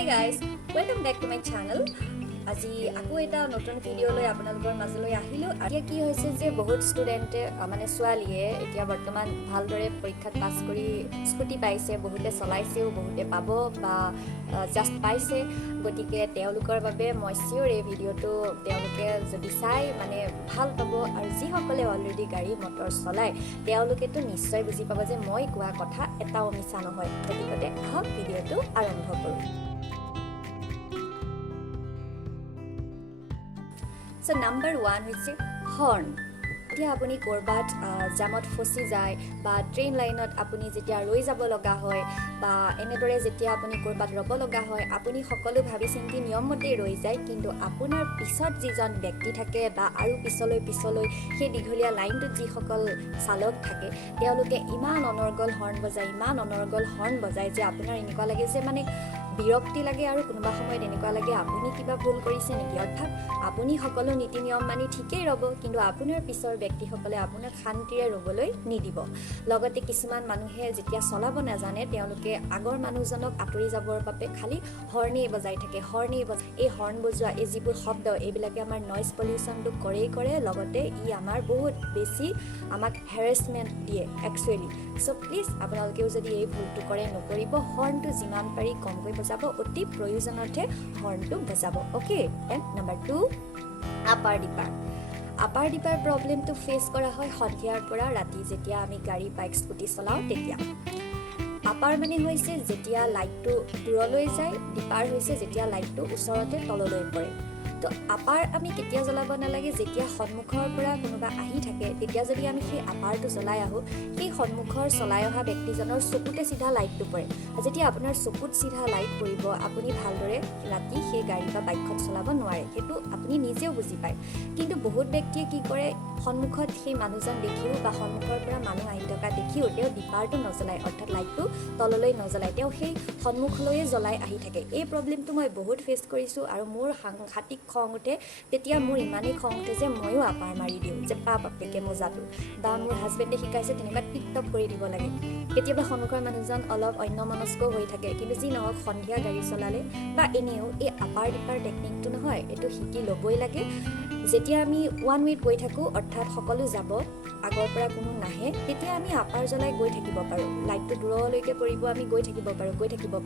Hey guys, welcome back to my channel. আজি আকৌ এটা নতুন ভিডিঅ' লৈ আপোনালোকৰ মাজলৈ আহিলোঁ। এতিয়া কি হৈছে যে বহুত ষ্টুডেণ্টে মানে ছোৱালীয়ে এতিয়া বৰ্তমান ভালদৰে পৰীক্ষাত পাছ কৰি স্কুটি পাইছে, বহুতে চলাইছেও, বহুতে পাব বা জাষ্ট পাইছে। গতিকে তেওঁলোকৰ বাবে মই চিয়'ৰ এই ভিডিঅ'টো তেওঁলোকে যদি চাই মানে ভাল পাব, আৰু যিসকলে অলৰেডি গাড়ী মটৰ চলায় তেওঁলোকেতো নিশ্চয় বুজি পাব যে মই কোৱা কথা এটাও মিছা নহয়। গতিকে আহক ভিডিঅ'টো আৰম্ভ কৰোঁ। So number 1 হৈছে হৰ্ণ। এতিয়া আপুনি ক'ৰবাত জামত ফচি যায় বা ট্ৰেইন লাইনত আপুনি যেতিয়া ৰৈ যাব লগা হয় বা এনেদৰে যেতিয়া আপুনি ক'ৰবাত ৰ'ব লগা হয়, আপুনি সকলো ভাবি চিন্তি নিয়মমতেই ৰৈ যায়, কিন্তু আপোনাৰ পিছত যিজন ব্যক্তি থাকে বা আৰু পিছলৈ সেই দীঘলীয়া লাইনটোত যিসকল চালক থাকে তেওঁলোকে ইমান অনৰ্গল হৰ্ণ বজায় যে আপোনাৰ এনেকুৱা লাগে যে মানে বিৰক্তি লাগে, আৰু কোনোবা সময়ত এনেকুৱা লাগে আপুনি কিবা ভুল কৰিছে নেকি। অৰ্থাৎ আপুনি সকলো নীতি নিয়ম মানি ঠিকেই ৰ'ব, কিন্তু আপোনাৰ পিছৰ ব্যক্তিসকলে আপোনাক শান্তিৰে ৰ'বলৈ নিদিব। লগতে কিছুমান মানুহে যেতিয়া চলাব নাজানে তেওঁলোকে আগৰ মানুহজনক আঁতৰি যাবৰ বাবে খালি হৰ্ণেই বজাই থাকে। এই হৰ্ণ বজোৱা এই যিবোৰ শব্দ এইবিলাকে আমাৰ নইজ পলিউশ্যনটো কৰে, লগতে ই আমাৰ বহুত বেছি আমাক হেৰেছমেণ্ট দিয়ে একচুৱেলি। চ' প্লিজ আপোনালোকেও যদি এই ভুলটো কৰে নকৰিব, হৰ্ণটো যিমান পাৰি কমকৈ বজাব, অতি প্ৰয়োজনতহে হৰ্ণটো বজাব। Okay, and number 2 upper dipper প্ৰব্লেমটো ফেচ কৰা হয় সন্ধিয়াৰ পৰা ৰাতি, যেতিয়া আমি গাড়ী বাইক স্কুটি চলাওঁ তেতিয়া। আপাৰ মানে হৈছে যেতিয়া লাইটটো দূৰলৈ যায়, ডিপাৰ হৈছে যেতিয়া লাইটটো ওচৰতে তললৈ পৰে। তো আপাৰ আমি কেতিয়া জ্বলাব নালাগে, যেতিয়া সন্মুখৰ পৰা কোনোবা আহি থাকে তেতিয়া যদি আমি সেই আপাৰটো জ্বলাই আহোঁ, সেই সন্মুখৰ চলাই অহা ব্যক্তিজনৰ চকুতে চিধা লাইটটো পৰে। যেতিয়া আপোনাৰ চকুত চিধা লাইট পৰিব, আপুনি ভালদৰে ৰাতি সেই গাড়ী বা বাইকখন চলাব নোৱাৰে, সেইটো আপুনি নিজেও বুজি পায়। কিন্তু বহুত ব্যক্তিয়ে কি কৰে, সন্মুখত সেই মানুহজন দেখিও বা সন্মুখৰ পৰা মানুহ আহি থকা দেখিও তেওঁ ডিপাৰটো নজ্বলায়, অৰ্থাৎ লাইটটো তললৈ নজ্বলায়, তেওঁ সেই সন্মুখলৈয়ে জ্বলাই আহি থাকে। এই প্ৰব্লেমটো মই বহুত ফেচ কৰিছোঁ, আৰু মোৰ সাংঘাতিক খং উঠে। তেতিয়া মোৰ ইমানেই খং উঠে যে ময়ো আপাৰ মাৰি দিওঁ যে বাপেকে মজাটো, বা মোৰ হাজবেণ্ডে শিকাইছে তেনেকুৱা টিকটক কৰি দিব লাগে। কেতিয়াবা সন্মুখৰ মানুহজন অলপ অন্যমনস্ক হৈ থাকে, কিন্তু যি নহওক সন্ধিয়া গাড়ী চলালে বা এনেও এই আপাৰ ডিপাৰ টেকনিকটো নহয়, এইটো শিকি ল'বই লাগে। যেতিয়া আমি 1 ৱেত গৈ থাকোঁ, অৰ্থাৎ সকলো যাব, আগৰ পৰা কোনো নাহে, তেতিয়া আমি আপাৰ জ্বলাই গৈ থাকিব পাৰোঁ, লাইটটো দূৰলৈকে পৰিব, আমি গৈ থাকিব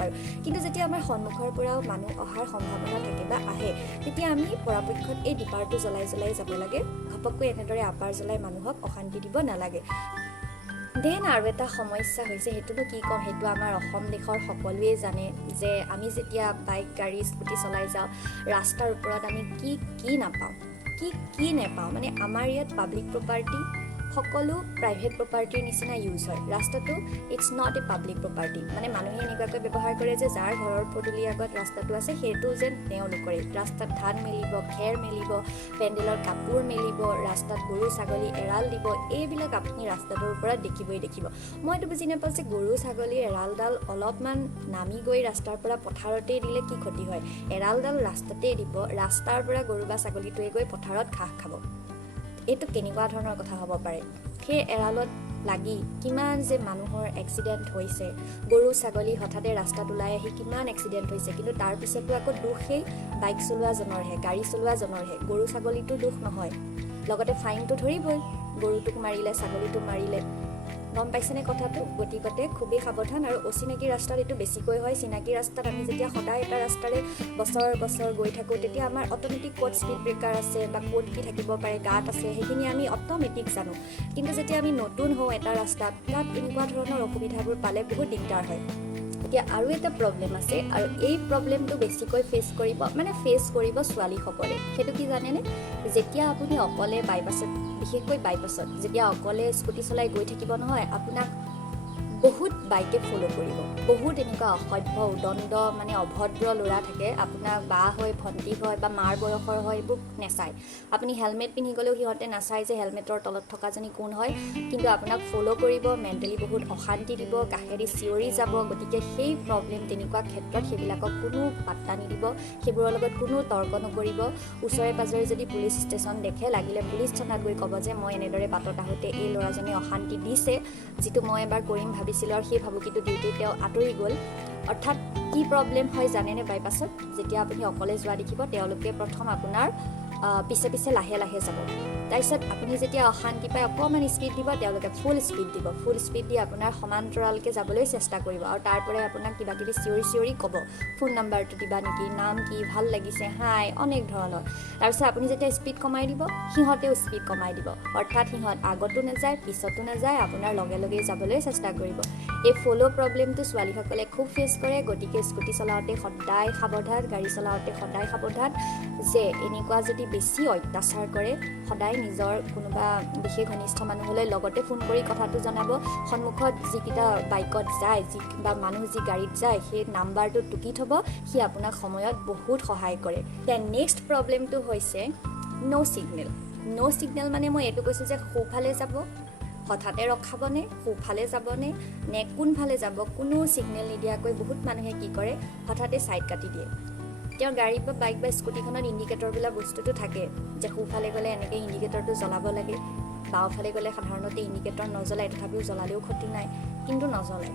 পাৰোঁ। কিন্তু যেতিয়া আমাৰ সন্মুখৰ পৰাও মানুহ অহাৰ সম্ভাৱনা থাকে বা আহে, তেতিয়া আমি পৰাপক্ষত এই ডিপাৰটো জ্বলাই যাব লাগে। ঘপককৈ এনেদৰে আপাৰ জ্বলাই মানুহক অশান্তি দিব নালাগে। দেন আৰু এটা সমস্যা হৈছে, সেইটোনো কি ক'ম, সেইটো আমাৰ অসম দেশৰ সকলোৱে জানে যে আমি যেতিয়া বাইক গাড়ী স্কুটি চলাই যাওঁ, ৰাস্তাৰ ওপৰত আমি কি নাপাওঁ, মানে আমাৰ ইয়াত পাব্লিক প্ৰপাৰ্টি সকলো প্ৰাইভেট প্ৰপাৰ্টিৰ নিচিনা ইউজ হয়। ৰাস্তাটো it's not a public property, মানে মানুহে এনেকুৱাকৈ ব্যৱহাৰ কৰে যে যাৰ ঘৰৰ পদূলিৰ আগত ৰাস্তাটো আছে সেইটো যেন তেওঁলোকৰে। ৰাস্তাত ধান মেলিব, খেৰ মেলিব, পেণ্ডেলৰ কাপোৰ মেলিব, ৰাস্তাত গৰু ছাগলী এৰাল দিব, এইবিলাক আপুনি ৰাস্তাটোৰ পৰা দেখিব। মইতো বুজি নাপাওঁ যে গৰু ছাগলীৰ এৰালডাল অলপমান নামি গৈ ৰাস্তাৰ পৰা পথাৰতেই দিলে কি ক্ষতি হয়। এৰালডাল ৰাস্তাতেই দিব, ৰাস্তাৰ পৰা গৰু বা ছাগলীটোৱে গৈ পথাৰত ঘাঁহ খাব। এইটো কেনেকুৱা ধৰণৰ কথা হ'ব পাৰে। সেই এৰালত লাগি কিমান যে মানুহৰ এক্সিডেণ্ট হৈছে, গৰু ছাগলী হঠাতে ৰাস্তাত ওলাই আহি কিমান এক্সিডেণ্ট হৈছে, কিন্তু তাৰপিছতো আকৌ দোষ সেই বাইক চলোৱাজনৰহে, গাড়ী চলোৱাজনৰহে, গৰু ছাগলীটো দোষ নহয়। লগতে ফাইনটো ধৰিবই, গৰুটোক মাৰিলে, ছাগলীটোক মাৰিলে। গম পাইছেনে কথাটো? গতিকতে খুবেই সাৱধান। আৰু অচিনাকি ৰাস্তাত এইটো বেছিকৈ হয়। চিনাকি ৰাস্তাত আমি যেতিয়া সদায় এটা ৰাস্তাৰে বছৰ গৈ থাকোঁ, তেতিয়া আমাৰ অট'মেটিক ক'ত স্পীড ব্ৰেকাৰ আছে বা ক'ত কি থাকিব পাৰে, গাঁত আছে, সেইখিনি আমি অট'মেটিক জানো। কিন্তু যেতিয়া আমি নতুন হওঁ এটা ৰাস্তাত, তাত এনেকুৱা ধৰণৰ অসুবিধাবোৰ পালে বহুত দিগদাৰ হয়। এতিয়া আৰু এটা প্ৰব্লেম আছে, আৰু এই প্ৰব্লেমটো বেছিকৈ ফেচ কৰিব ছোৱালীসকলে। সেইটো কি জানেনে? যেতিয়া আপুনি অকলে বিশেষকৈ বাইপাছত যেতিয়া অকলে স্কুটি চলাই গৈ থাকিব নহয়, আপোনাক বহুত বাইকে ফ'ল' কৰিব। বহুত এনেকুৱা অসভ্য উদণ্ড মানে অভদ্ৰ ল'ৰা থাকে, আপোনাক বা হয়, ভণ্টি হয় বা মাৰ বয়সৰ হয়, এইবোৰ নেচায়। আপুনি হেলমেট পিন্ধি গ'লেও সিহঁতে নাচায় যে হেলমেটৰ তলত থকাজনী কোন হয়, কিন্তু আপোনাক ফ'ল' কৰিব, মেণ্টেলি বহুত অশান্তি দিব, কাষেদি চিঞৰি যাব। গতিকে সেই প্ৰব্লেম তেনেকুৱা ক্ষেত্ৰত সেইবিলাকক কোনো পাত্তা নিদিব, সেইবোৰৰ লগত কোনো তৰ্ক নকৰিব। ওচৰে পাজৰে যদি পুলিচ ষ্টেচন দেখে, লাগিলে পুলিচ থানাত গৈ ক'ব যে মই এনেদৰে বাটত আহোঁতে এই ল'ৰাজনে অশান্তি দিছে, যিটো মই এবাৰ কৰিম ভাবিছিলোঁ, আৰু সেই ভাবুকিটো দিওঁতে তেওঁ আঁতৰি গ'ল। অৰ্থাৎ কি প্ৰব্লেম হয় জানেনে বাইপাছত যেতিয়া আপুনি অকলে যোৱা দেখিব তেওঁলোকে প্ৰথম আপোনাৰ পিছে পিছে লাহে লাহে যাব তাৰপিছত আপুনি যেতিয়া অশান্তি পাই অকণমান স্পীড দিব তেওঁলোকে ফুল স্পীড দিব ফুল স্পীড দি আপোনাৰ সমান্তৰালকৈ যাবলৈ চেষ্টা কৰিব আৰু তাৰপৰাই আপোনাক কিবা কিবি চিঞৰি ক'ব ফোন নাম্বাৰটো দিবা নেকি নাম কি ভাল লাগিছে হাই অনেক ধৰণৰ তাৰপিছত আপুনি যেতিয়া স্পীড কমাই দিব সিহঁতেও স্পীড কমাই দিব অৰ্থাৎ সিহঁত আগতো নাযায় পিছতো নাযায় আপোনাৰ লগে লগেই যাবলৈ চেষ্টা কৰিব এই ফ'ল' প্ৰব্লেমটো ছোৱালীসকলে খুব ফেচ কৰে গতিকে স্কুটি চলাওঁতে সদায় সাৱধান গাড়ী চলাওঁতে সদায় সাৱধান যে এনেকুৱা যদি বেছি অত্যাচাৰ কৰে সদায় নিজৰ কোনোবা বিশেষ ঘনিষ্ঠ মানুহলৈ লগতে ফোন কৰি কথাটো জনাব সন্মুখত যিকেইটা বাইকত যায় বা মানুহ যি গাড়ীত যায় সেই নাম্বাৰটো টুকি থ'ব সি আপোনাক সময়ত বহুত সহায় কৰে দেন নেক্সট প্ৰব্লেমটো হৈছে ন' ছিগনেল মানে মই এইটো কৈছোঁ যে সোঁফালে যাব হঠাতে ৰখাবনে সোঁফালে যাবনে নে কোনফালে যাব কোনো ছিগনেল নিদিয়াকৈ বহুত মানুহে কি কৰে হঠাতে ছাইড কাটি দিয়ে তেওঁৰ গাড়ী বা বাইক বা স্কুটিখনত ইণ্ডিকেটৰ বোলা বস্তুটো থাকে যে সোঁফালে গ'লে এনেকৈ ইণ্ডিকেটৰটো জ্বলাব লাগে বাওঁফালে গ'লে সাধাৰণতে ইণ্ডিকেটৰ নজ্বলায় তথাপিও জ্বলালেও ক্ষতি নাই কিন্তু নজ্বলায়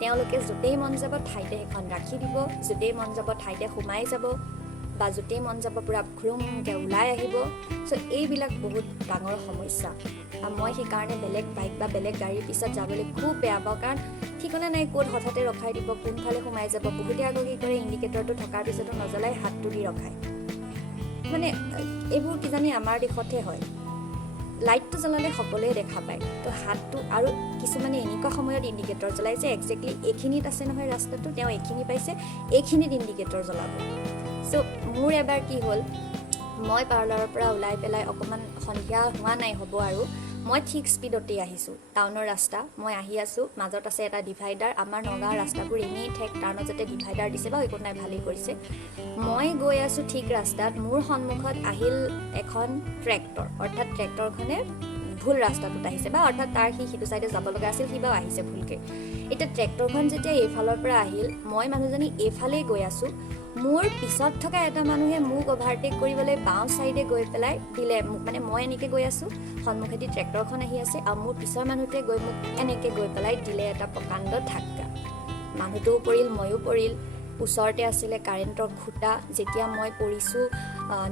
তেওঁলোকে য'তেই মন যাব ঠাইতে সেইখন ৰাখি দিব য'তেই মন যাব ঠাইতে সোমাই যাব বা য'তেই মন যাব পূৰা ঘুৰুমকৈ ওলাই আহিব চ' এইবিলাক বহুত ডাঙৰ সমস্যা আৰু মই সেইকাৰণে বেলেগ বাইক বা বেলেগ গাড়ীৰ পিছত যাবলৈ খুব বেয়া পাওঁ কাৰণ ঠিকনা নাই ক'ত হঠাতে ৰখাই দিব কোনফালে সোমাই যাব বহুতে আকৌ কি কৰে ইণ্ডিকেটৰটো থকাৰ পিছতো নজ্বলাই হাতটো দি ৰখায় মানে এইবোৰ কিজানি আমাৰ দেশতহে হয় লাইটটো জ্বলালে সকলোৱে দেখা পায় তো হাতটো আৰু কিছুমানে এনেকুৱা সময়ত ইণ্ডিকেটৰ জ্বলাই যে একজেক্টলি এইখিনিত আছে নহয় ৰাস্তাটো তেওঁ এইখিনি পাইছে এইখিনিত ইণ্ডিকেটৰ জ্বলাব চ' মোৰ এবাৰ কি হ'ল মই পাৰ্লাৰৰ পৰা ওলাই পেলাই অকণমান সন্ধিয়া হোৱা নাই হ'ব আৰু মই ঠিক স্পীডতেই আহিছোঁ টাউনৰ ৰাস্তা মই আহি আছোঁ মাজত আছে এটা ডিভাইডাৰ আমাৰ নগাঁৱৰ ৰাস্তাবোৰ এনেই ঠেক তাৰ মাজতে ডিভাইডাৰ দিছে বা একো নাই ভালেই কৰিছে মই গৈ আছোঁ ঠিক ৰাস্তাত মোৰ সন্মুখত আহিল এখন ট্ৰেক্টৰ অৰ্থাৎ ট্ৰেক্টৰখনে ভুল ৰাস্তাটোত আহিছে বা অৰ্থাৎ তাৰ সি সিটো চাইডে যাব লগা আছিল সি বাৰু আহিছে ভুলকৈ এতিয়া ট্ৰেক্টৰখন যেতিয়া এইফালৰ পৰা আহিল মই মানুহজনী এইফালেই গৈ আছোঁ মোৰ পিছত থকা এটা মানুহে মোক অভাৰটেক কৰিবলৈ বাওঁ ছাইডে গৈ পেলাই দিলে মোক মানে মই এনেকৈ গৈ আছোঁ সন্মুখেদি ট্ৰেক্টৰখন আহি আছে আৰু মোৰ পিছৰ মানুহটোৱে গৈ মোক এনেকৈ গৈ পেলাই দিলে এটা প্ৰকাণ্ড ধাক্কা মানুহটোও পৰিল ময়ো পৰিল ওচৰতে আছিলে কাৰেণ্টৰ খুঁটা যেতিয়া মই পৰিছোঁ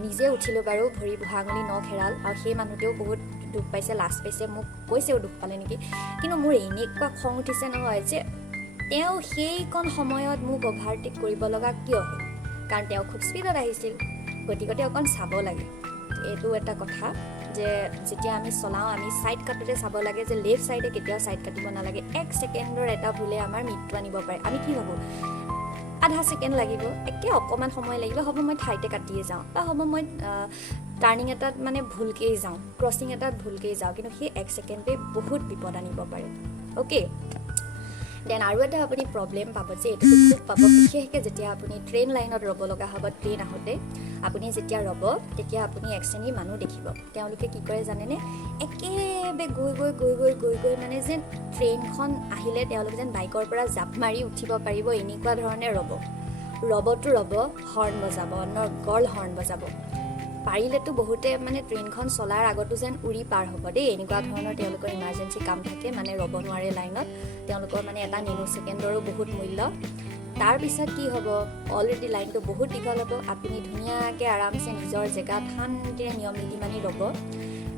নিজে উঠিলোঁ বাৰু ভৰি বুঢ়া আঙুলি নখ হেৰাল আৰু সেই মানুহটোৱেও বহুত দুখ পাইছে লাজ পাইছে মোক কৈছেও দুখ পালে নেকি কিন্তু মোৰ এনেকুৱা খং উঠিছে নহয় যে তেওঁ সেইকণ সময়ত মোক অভাৰটেক কৰিব লগা কিয় হ'ল কাৰণ তেওঁ খুব স্পীডত আহিছিল গতিকে অকণ চাব লাগে এইটো এটা কথা যে যেতিয়া আমি চলাওঁ আমি ছাইড কাটোতে চাব লাগে যে লেফ্ট ছাইডে কেতিয়াও ছাইড কাটিব নালাগে 1 ছেকেণ্ডৰ এটা ভুলে আমাৰ মৃত্যু আনিব পাৰে আমি কি ভাবোঁ আধা ছেকেণ্ড লাগিব একে অকণমান সময় লাগিব হ'ব মই ঠাইতে কাটিয়ে যাওঁ বা হ'ব মই টাৰ্ণিং এটাত মানে ভুলকেই যাওঁ ক্ৰছিং এটাত ভুলকেই যাওঁ কিন্তু সেই 1 ছেকেণ্ডে বহুত বিপদ আনিব পাৰে অ'কে দেন আৰু এটা আপুনি প্ৰব্লেম পাব যে এইটো খুব পাব বিশেষকৈ যেতিয়া আপুনি ট্ৰেইন লাইনত ৰ'ব লগা হ'ব ট্ৰেইন আহোঁতে আপুনি যেতিয়া ৰ'ব তেতিয়া আপুনি এক শ্ৰেণীৰ মানুহ দেখিব তেওঁলোকে কি কৰে জানেনে একেবাৰে গৈ মানে যেন ট্ৰেইনখন আহিলে তেওঁলোক যেন বাইকৰ পৰা জাপ মাৰি উঠিব পাৰিব এনেকুৱা ধৰণে ৰ'বতো ৰ'ব হৰ্ণ বজাব নগল হৰ্ণ বজাব পাৰিলেতো বহুতে মানে ট্ৰেইনখন চলাৰ আগতো যেন উৰি পাৰ হ'ব দেই এনেকুৱা ধৰণৰ তেওঁলোকৰ ইমাৰ্জেঞ্চি কাম থাকে মানে ৰ'ব নোৱাৰে লাইনত তেওঁলোকৰ মানে এটা নেনো ছেকেণ্ডৰো বহুত মূল্য তাৰপিছত কি হ'ব অলৰেডি লাইনটো বহুত দীঘল হ'ব আপুনি ধুনীয়াকৈ আৰামছে নিজৰ জেগাত শান্তিৰে নিয়ম নীতি মানি ৰ'ব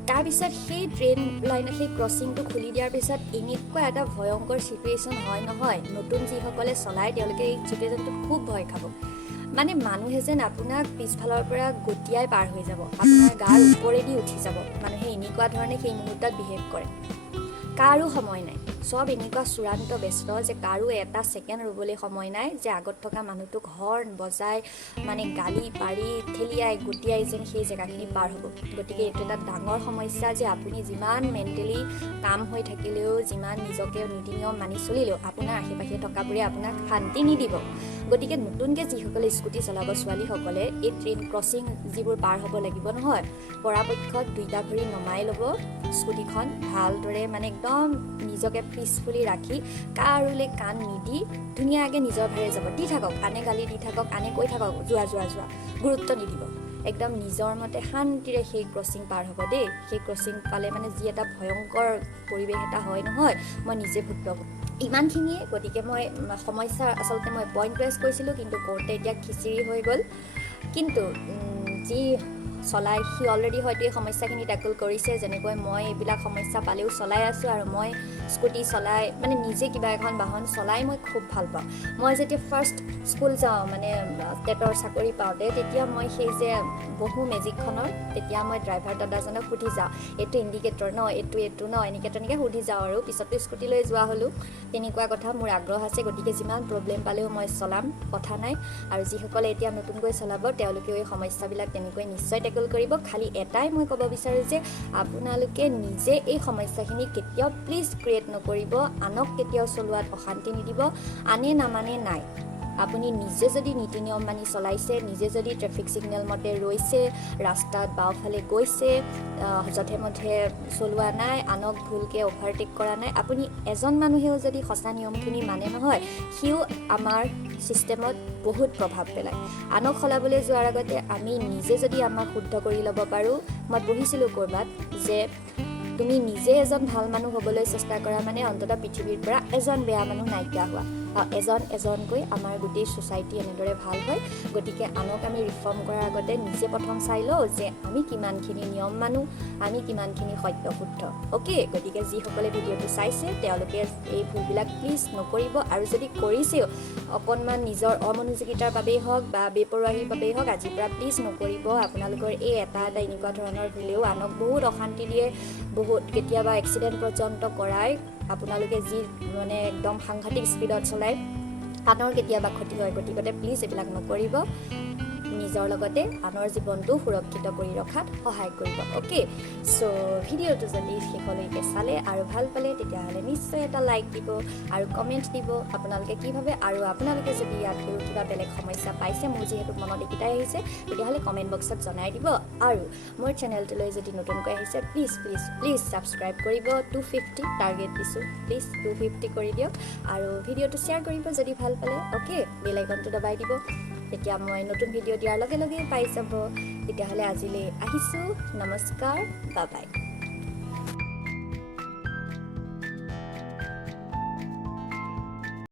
তাৰপিছত সেই ট্ৰেইন লাইনত সেই ক্ৰছিংটো খুলি দিয়াৰ পিছত এনেকুৱা এটা ভয়ংকৰ ছিটুৱেশ্যন হয় নহয় নতুন যিসকলে চলায় তেওঁলোকে এই ছিটুৱেশ্যনটো খুব ভয় খাব মানে মানুহে যেন আপোনাক পিছফালৰ পৰা গতিয়াই পাৰ হৈ যাব আপোনাৰ গাৰ ওপৰেদি উঠি যাব মানুহে এনেকুৱা ধৰণে সেই মুহূৰ্তত বিহেভ কৰে কাৰো সময় নাই সব এনেকুৱা চূড়ান্ত ব্যস্ত যে কাৰো এটা ছেকেণ্ড ৰ'বলৈ সময় নাই যে আগত থকা মানুহটোক হৰ্ণ বজাই মানে গালি পাৰি ঠেলিয়াই গতিয়াই যেন সেই জেগাখিনি পাৰ হ'ব গতিকে এইটো এটা ডাঙৰ সমস্যা যে আপুনি যিমান মেণ্টেলি কাম হৈ থাকিলেও যিমান নিজকে নীতি নিয়ম মানি চলিলেও আপোনাৰ আশে পাশে থকাবোৰে আপোনাক শান্তি নিদিব গতিকে নতুনকৈ যিসকলে স্কুটি চলাব ছোৱালীসকলে এই ট্ৰেইন ক্ৰছিং যিবোৰ পাৰ হ'ব লাগিব নহয় পৰাপক্ষত দুইটা ভৰি নমাই ল'ব স্কুটিখন ভালদৰে মানে একদম নিজকে পিছফুলি ৰাখি কাৰোলৈ কাণ নিদি ধুনীয়াকৈ নিজৰ ভাৰে যাব দি থাকক আনে গালি দি থাকক আনে কৈ থাকক যোৱা গুৰুত্ব নিদিব একদম নিজৰ মতে শান্তিৰে সেই ক্ৰচিং পাৰ হ'ব দেই সেই ক্ৰচিং পালে মানে যি এটা ভয়ংকৰ পৰিৱেশ এটা হয় নহয় মই নিজে ভুক্তভোগী ইমানখিনিয়ে গতিকে মই সমস্যা আচলতে মই পইণ্ট ৱাইজ কৈছিলোঁ কিন্তু কওঁতে এতিয়া খিচিৰি হৈ গ'ল কিন্তু যি চলাই সি অলৰেডি হয়তো এই সমস্যাখিনি টেকল কৰিছে যেনেকৈ মই এইবিলাক সমস্যা পালেও চলাই আছোঁ আৰু মই স্কুটি চলাই মানে নিজে কিবা এখন বাহন চলাই মই খুব ভাল পাওঁ মই যেতিয়া ফাৰ্ষ্ট স্কুল যাওঁ মানে টেটৰ চাকৰি পাওঁতে তেতিয়া মই সেই যে বহু মেজিকখনৰ তেতিয়া মই ড্ৰাইভাৰ দাদাজনক সুধি যাওঁ এইটো ইণ্ডিকেটৰ ন এইটো ন এনেকৈ তেনেকৈ সুধি যাওঁ আৰু পিছতো স্কুটি লৈ যোৱা হ'লোঁ তেনেকুৱা কথা মোৰ আগ্ৰহ আছে গতিকে যিমান প্ৰব্লেম পালেও মই চলাম কথা নাই আৰু যিসকলে এতিয়া নতুনকৈ চলাব তেওঁলোকেও এই সমস্যাবিলাক তেনেকৈ নিশ্চয় টেকল কৰিব খালি এটাই মই ক'ব বিচাৰোঁ যে আপোনালোকে নিজে এই সমস্যাখিনি কেতিয়াও প্লিজ ক্ৰিয়েট নকৰিব আনক কেতিয়াও চলোৱাত অশান্তি নিদিব আনে নামানে নাই আপুনি নিজে যদি নীতি নিয়ম মানি চলাইছে নিজে যদি ট্ৰেফিক ছিগনেল মতে ৰৈছে ৰাস্তাত বাওঁফালে গৈছে যধে মধে চলোৱা নাই আনক ভুলকৈ অভাৰটেক কৰা নাই আপুনি এজন মানুহেও যদি সঁচা নিয়মখিনি মানে নহয় সিও আমাৰ ছিষ্টেমত বহুত প্ৰভাৱ পেলায় আনক সলাবলৈ যোৱাৰ আগতে আমি নিজে যদি আমাক শুদ্ধ কৰি ল'ব পাৰোঁ মই পঢ়িছিলোঁ ক'ৰবাত যে তুমি নিজে এজন ভাল মানুহ হ'বলৈ চেষ্টা কৰা মানে অন্ততঃ পৃথিৱীৰ পৰা এজন বেয়া মানুহ নাইকিয়া হোৱা এজনকৈ আমাৰ গোটেই ছ'চাইটি এনেদৰে ভাল হয় গতিকে আনক আমি ৰিফৰ্ম কৰাৰ আগতে নিজে প্ৰথম চাই লওঁ যে আমি কিমানখিনি নিয়ম মানো আমি কিমানখিনি সত্য শুদ্ধ অ'কে গতিকে যিসকলে ভিডিঅ'টো চাইছে তেওঁলোকে এই ভুলবিলাক প্লিজ নকৰিব আৰু যদি কৰিছেও অকণমান নিজৰ অমনোযোগিতাৰ বাবেই হওক বা বেপৰোৱাহীৰ বাবেই হওক আজিৰ পৰা প্লিজ নকৰিব আপোনালোকৰ এই এটা এনেকুৱা ধৰণৰ ভুলেও আনক বহুত অশান্তি দিয়ে বহুত কেতিয়াবা এক্সিডেণ্ট পৰ্যন্ত কৰাই আপোনালোকে যি মানে একদম সাংঘাতিক স্পীডত চলাই আনৰ কেতিয়াবা ক্ষতি হয় গতিকে প্লিজ এইবিলাক নকৰিব নিজৰ লগতে আনৰ জীৱনটো সুৰক্ষিত কৰি ৰখাত সহায় কৰিব অ'কে চ' ভিডিঅ'টো যদি শেষলৈকে চালে আৰু ভাল পালে তেতিয়াহ'লে নিশ্চয় এটা লাইক দিব আৰু কমেণ্ট দিব আপোনালোকে কি ভাবে আৰু আপোনালোকে যদি ইয়াতকৈও কিবা বেলেগ সমস্যা পাইছে মোৰ যিহেতু মনত এইকেইটাই আহিছে তেতিয়াহ'লে কমেণ্ট বক্সত জনাই দিব আৰু মোৰ চেনেলটোলৈ যদি নতুনকৈ আহিছে প্লিজ ছাবস্ক্ৰাইব কৰিব 250 টাৰ্গেট দিছোঁ প্লিজ 250 কৰি দিয়ক আৰু ভিডিঅ'টো শ্বেয়াৰ কৰিব যদি ভাল পালে অ'কে বেল আইকনটো দবাই দিব তেতিয়া মই নতুন ভিডিঅ' দিয়াৰ লগে লগে পাই যাব তেতিয়াহ'লে আজিলৈ আহিছোঁ নমস্কাৰ বাই